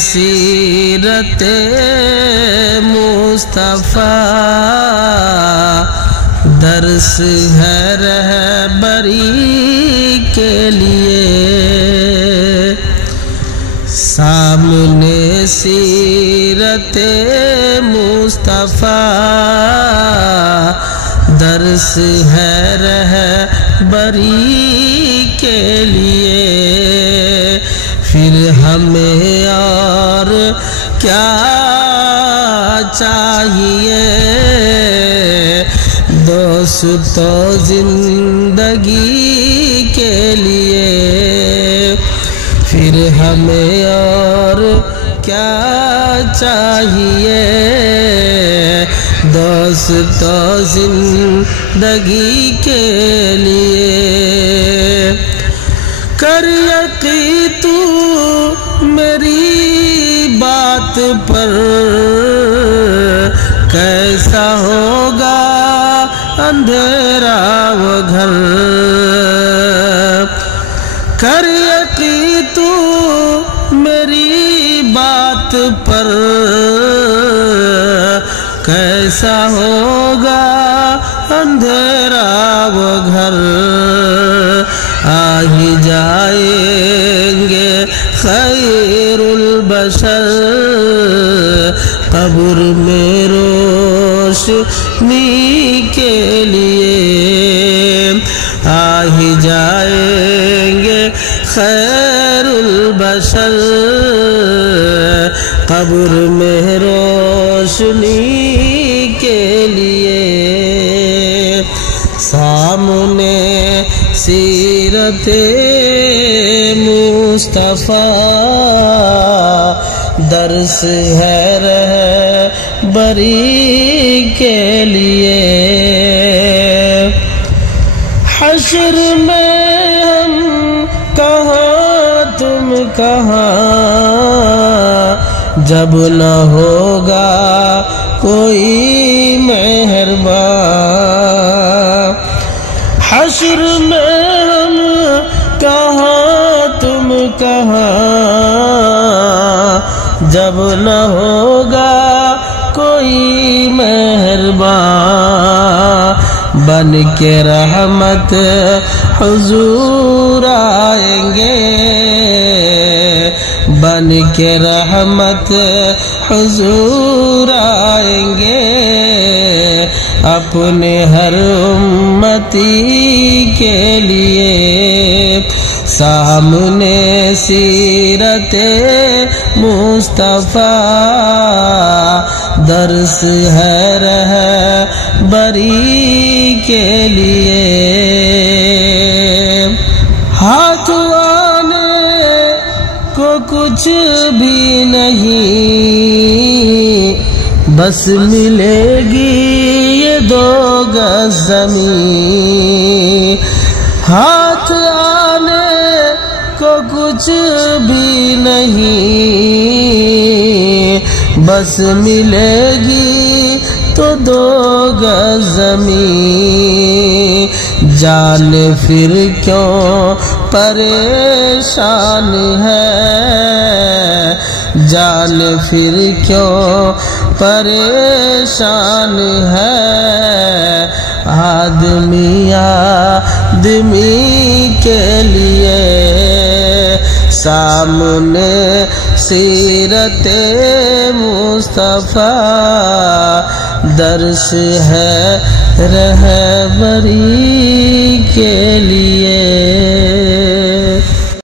سیرت مصطفیٰ درس ہے رہبری کے لیے، سامنے سیرت مصطفیٰ درس ہے رہبری کے لیے، پھر ہمیں اور کیا چاہیے دوستو زندگی کے لیے، پھر ہمیں اور کیا چاہیے دوستو زندگی کے لیے۔ کر یقین تو میری بات پر، کیسا ہوگا اندھیرا وہ گھر، کر یقین تو میری بات پر، کیسا ہوگا اندھیرا وہ گھر، آ ہی جائیں گے خیر البشر قبر میں روشنی کے لیے، آ ہی جائیں گے خیر البشر قبر میں روشنی کے لیے، سامنے سیرت مصطفیٰ درس ہے رہبری کے لیے، حشر میں ہم کہاں تم کہاں جب نہ ہوگا کوئی مہربان، حشر میں ہم کہاں تم کہاں جب نہ ہوگا کوئی مہربان، بن کے رحمت حضور آئیں گے، بن کے رحمت حضور آئیں گے، اپنے ہر امتی کے لیے، سامنے سیرت مصطفیٰ درس ہے رہبری کے لیے، ہاتھ آنے کو کچھ بھی نہیں، بس ملے گی یہ 2 گز زمین، ہاتھ آنے کو کچھ بھی نہیں، بس ملے گی تو 2 گز زمین، جان پھر کیوں پریشان ہے، جان پھر کیوں پریشان ہے، آدمی کے لیے، سامنے سیرت مصطفیٰ درس ہے رہبری کے لیے۔